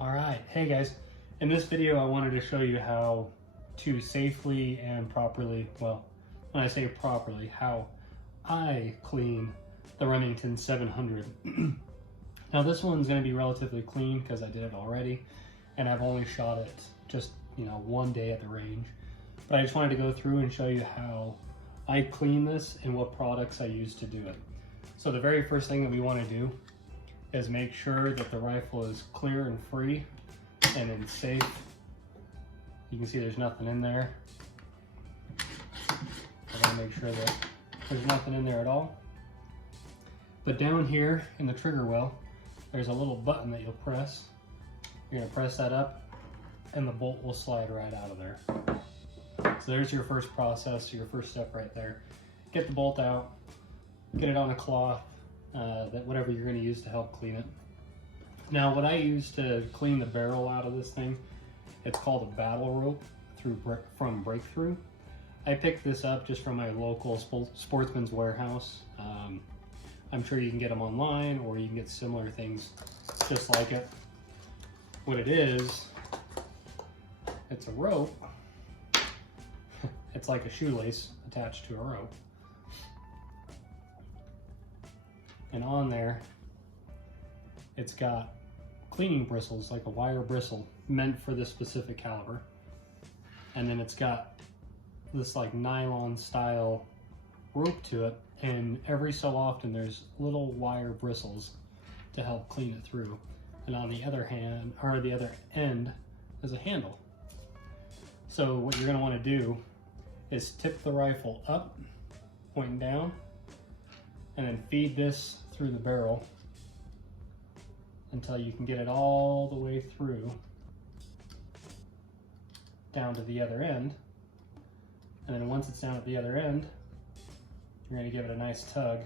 All right, hey guys. In this video, I wanted to show you how to safely and properly, well, when I say properly, how I clean the Remington 700. Now this one's gonna be relatively clean because I did it already, and I've only shot it just, one day at the range. But I just wanted to go through and show you how I clean this and what products I use to do it. So the very first thing that we want to do is make sure that the rifle is clear and free and in safe. You can see there's nothing in there. I want to make sure that there's nothing in there at all. But down here in the trigger well, there's a little button that you'll press. You're going to press that up and the bolt will slide right out of there. So there's your first process, your first step right there. Get the bolt out, get it on a cloth, that whatever you're going to use to help clean it. Now what I use to clean the barrel out of this thing, it's called a battle rope from Breakthrough. I picked this up just from my local Sportsman's Warehouse. I'm sure you can get them online or you can get similar things just like it. What it is, it's a rope. It's like a shoelace attached to a rope. And on there, it's got cleaning bristles, like a wire bristle, meant for this specific caliber. And then it's got this like nylon style rope to it, and every so often there's little wire bristles to help clean it through. And on the other hand, or the other end, is a handle. So what you're gonna wanna do is tip the rifle up, pointing down, and then feed this through the barrel until you can get it all the way through down to the other end. And then once it's down at the other end, you're going to give it a nice tug.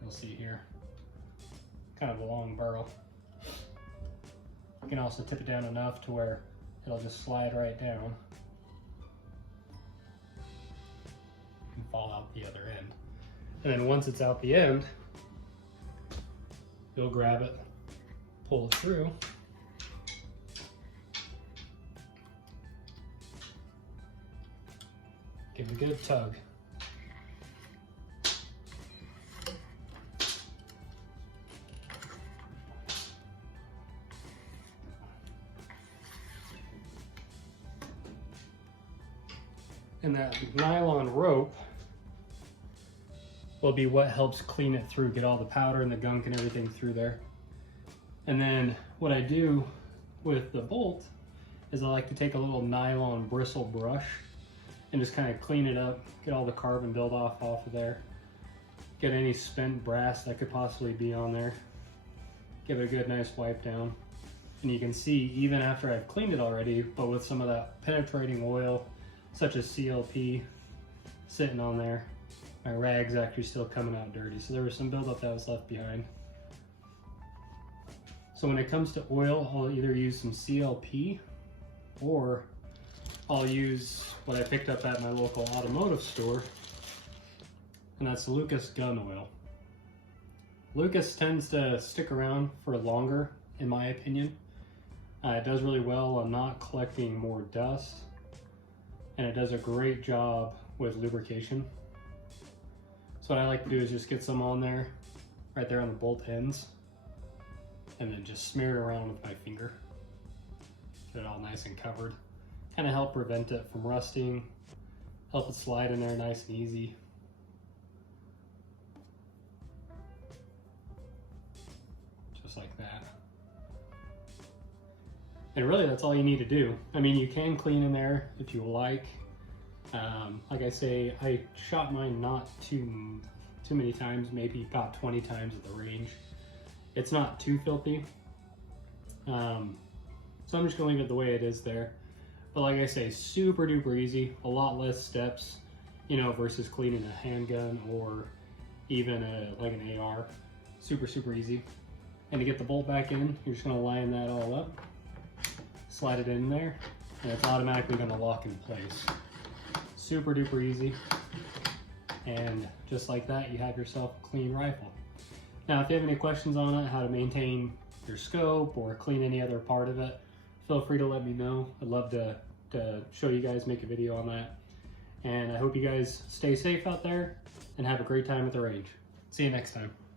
You'll see here, kind of a long barrel. You can also tip it down enough to where it'll just slide right down and fall out the other end. And then once it's out the end, you'll grab it, pull it through, give it a good tug. And that nylon rope will be what helps clean it through, get all the powder and the gunk and everything through there. And then what I do with the bolt is I like to take a little nylon bristle brush and just kind of clean it up, get all the carbon buildup off of there, get any spent brass that could possibly be on there, give it a good nice wipe down. And you can see even after I've cleaned it already, but with some of that penetrating oil, such as CLP, sitting on there, my rag's actually still coming out dirty. So there was some buildup that was left behind. So when it comes to oil, I'll either use some CLP or I'll use what I picked up at my local automotive store, and that's Lucas gun oil. Lucas tends to stick around for longer, in my opinion. It does really well on not collecting more dust, and it does a great job with lubrication. So what I like to do is just get some on there, right there on the bolt ends, and then just smear it around with my finger. Get it all nice and covered. Kind of help prevent it from rusting, help it slide in there nice and easy. Just like that. And really that's all you need to do. I mean, you can clean in there if you like. Like I say, I shot mine not too many times, maybe about 20 times at the range. It's not too filthy. So I'm just gonna leave it the way it is there. But like I say, super duper easy, a lot less steps, versus cleaning a handgun or even like an AR. Super, super easy. And to get the bolt back in, you're just gonna line that all up, slide it in there, and it's automatically gonna lock in place. Super duper easy. And just like that, you have yourself a clean rifle. Now, if you have any questions on it, how to maintain your scope or clean any other part of it, feel free to let me know. I'd love to show you guys, make a video on that. And I hope you guys stay safe out there and have a great time at the range. See you next time.